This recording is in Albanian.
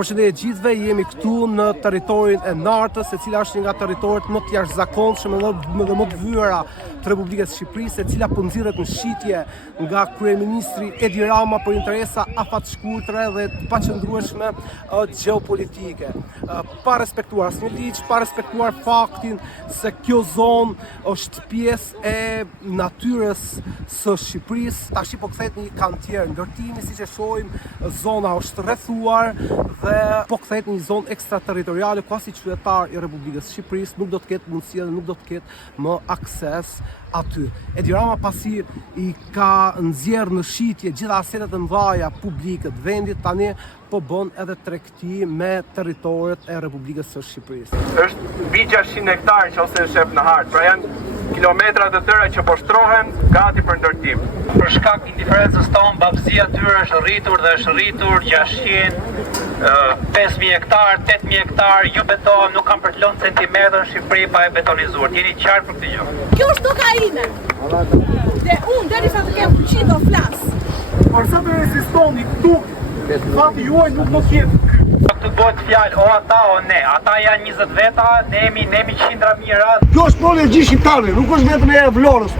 Përshëndetje gjithëve, jemi këtu në territorin e Nartës, e cila është një nga territoret më të jashtëzakonshme dhe më të vyera të Republikës së Shqipërisë, e cila po nxirret në shitje nga kryeministri Edi Rama për interesa afatshkurtre dhe të paqëndrueshme gjeopolitike. Pa respektuar asnjë ligj, pa respektuar faktin se kjo zonë është pjesë e natyrës së Shqipërisë, tash po kthehet në një kantier ndërtimi, siç e shohim, zona është rrethuar dhe po kthehet në një zonë ekstraterritoriale ku asnjë qytetar i Republikës së Shqipërisë nuk do të ketë mundësi dhe nuk do të ketë më akses aty. Edi Rama pasi i ka nxjerrë në shitje gjitha asetet e mëdha publike të vendit, tani po bën edhe tregti me territoret e Republikës së Shqipërisë. Është mbi 600 hektarë që ose shef në hartë, pra janë kilometra të tëra që po shtrohen gati për ndërtim. Për shkak të indiferencës tonë, babëzia tyre është rritur 600, 5.000 hektarë, 8.000 hektarë, ju beton, nuk kam për të lënë centimetrë në Shqipëri pa e betonizuar. Jeni qartë për këtë gjë. Kjo është toka ime. Dhe unë derisa të kem fuqi do flas. Por sa të rezistoni këtu, fati juaj nuk do të jetë. Këtu bëhet fjalë o ata o ne. Ata janë 20 veta, ne jemi qindra mijëra. Kjo është problemi i gjithë shqiptarëve, nuk është vetëm e Vlorës.